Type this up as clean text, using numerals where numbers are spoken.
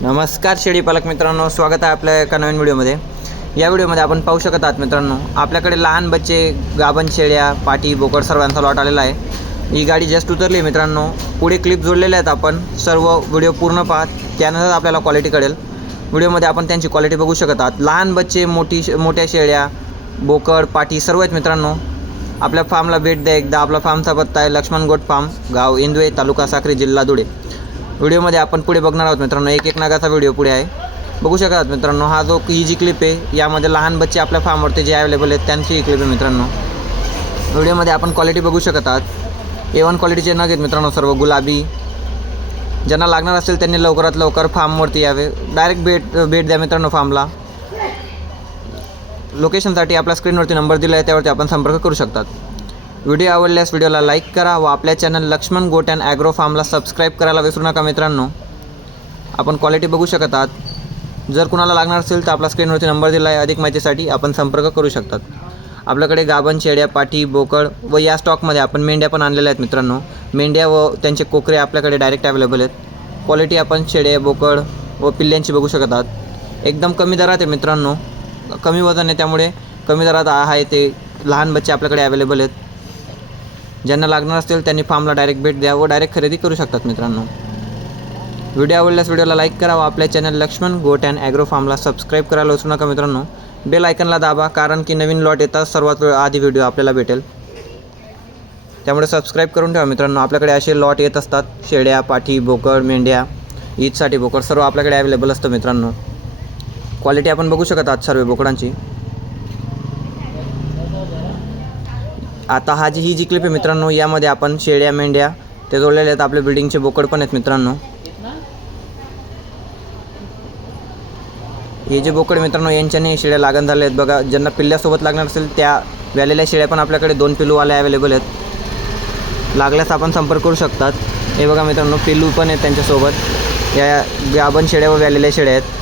नमस्कार शेळी पालक मित्रांनो, स्वागत आहे आपल्या एका नवीन व्हिडिओमध्ये। या व्हिडिओमध्ये आपण पाहू शकत आहात मित्रांनो, आपल्याकडे लहान बच्चे, गाभण शेळ्या, पाटी, बोकड सर्वांचा लॉट आलेला आहे। ही गाडी जस्ट उतरली मित्रांनो। पुढे क्लिप जोडलेल्या आहेत, आपण सर्व व्हिडिओ पूर्ण पाहत त्यानंतर आपल्याला क्वालिटी कळेल। व्हिडिओमध्ये आपण त्यांची क्वालिटी बघू शकत आहात। लहान बच्चे, मोठ्या शेळ्या, बोकड, पाटी सर्व आहेत मित्रांनो। आपल्या फार्मला भेट द्या एकदा। आपला फार्मचा पत्ता आहे लक्ष्मण गोट फार्म, गाव इंदवे, तालुका साक्री, जिल्हा धुळे। व्हिडिओमध्ये आपण पुढे बघणार आहोत मित्रांनो, एक नागाचा व्हिडिओ पुढे आहे, बघू शकतात मित्रांनो। ही जी क्लिप आहे यामध्ये लहान बच्चे आपल्या फार्मवरती जे अवेलेबल आहेत त्यांची ही क्लिप आहे मित्रांनो। व्हिडिओमध्ये आपण क्वालिटी बघू शकत आहात। A1 क्वालिटीचे नग आहेत मित्रांनो, सर्व गुलाबी। ज्यांना लागणार असेल त्यांनी लवकरात लवकर फार्मवरती यावे। डायरेक्ट भेट द्या मित्रांनो फार्मला। लोकेशनसाठी आपल्या स्क्रीनवरती नंबर दिला आहे, त्यावरती आपण संपर्क करू शकतात। व्हिडिओ आवडल्यास व्हिडिओला लाईक करा व आपल्या चॅनल लक्ष्मण गोट अँड ॲग्रो फार्मला सबस्क्राईब करायला विसरू नका मित्रांनो। आपण क्वालिटी बघू शकत आहात। जर कुणाला लागणार असेल तर आपला स्क्रीनवरती नंबर दिला आहे, अधिक माहितीसाठी आपण संपर्क करू शकतात। आपल्याकडे गाभण शेळ्या, पाटी, बोकड व या स्टॉकमध्ये आपण मेंढ्या पण आणलेल्या आहेत मित्रांनो। मेंढ्या व त्यांचे कोकरे आपल्याकडे डायरेक्ट अवेलेबल आहेत। क्वालिटी आपण शेळ्या, बोकड व पिल्ल्यांची बघू शकत आहात। एकदम कमी दरात आहे मित्रांनो, कमी वजन आहे त्यामुळे कमी दरात आहे। ते लहान बच्चे आपल्याकडे अवेलेबल आहेत। ज्यांना लागणार असेल त्यांनी फार्मला डायरेक्ट भेट द्या व डायरेक्ट खरेदी करू शकतात मित्रांनो। व्हिडिओ आवडल्यास व्हिडिओला लाईक करा व आपल्या चॅनल लक्ष्मण गोट अँड ॲग्रो फार्मला सबस्क्राईब करायला विसरू नका मित्रांनो। बेल आयकनला दाबा, कारण की नवीन लॉट येतात सर्वात आधी व्हिडिओ आपल्याला भेटेल। त्यामुळे सबस्क्राईब करून ठेवा मित्रांनो। आपल्याकडे असे लॉट येत असतात, शेळ्या, पाठी, बोकड, मेंढ्या, ईदसाठी बोकड सर्व आपल्याकडे अवेलेबल असतं मित्रांनो। क्वालिटी आपण बघू शकत आहात सर्व बोकडांची। आता ही जी क्लिप आहे मित्रांनो, यामध्ये आपण शेळ्या, मेंढ्या ते जोडलेले आहेत। आपले बिल्डिंगचे बोकड पण आहेत मित्रांनो। हे जे बोकड मित्रांनो यांच्याने शेळ्या लागण झाले आहेत बघा। ज्यांना पिल्ल्यासोबत लागणार असेल त्या व्यालेल्या शेळ्या पण आपल्याकडे 2 पिल्लूवाले अवेलेबल आहेत। लागल्यास आपण संपर्क करू शकतात। हे बघा मित्रांनो, पिल्लू पण आहेत त्यांच्यासोबत। या गाभण शेळ्या व व्यालेल्या शेळ्या आहेत।